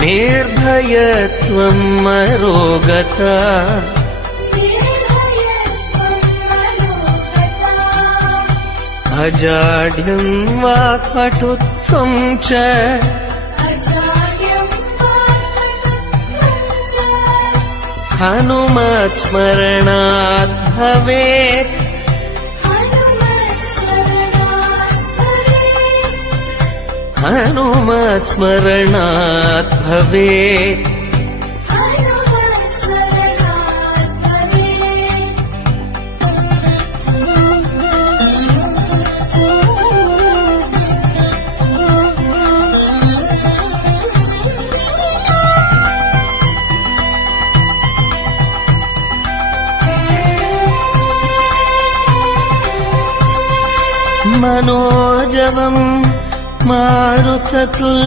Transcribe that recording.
निर्भयत्वम् अरोगता अजाड्यम् वाक्पटुत्वम् च हनुमत्स्मरणात् भवेत् हनुमत्स्मरणात् भवेत् मनोजवम् मारुततुल्यम्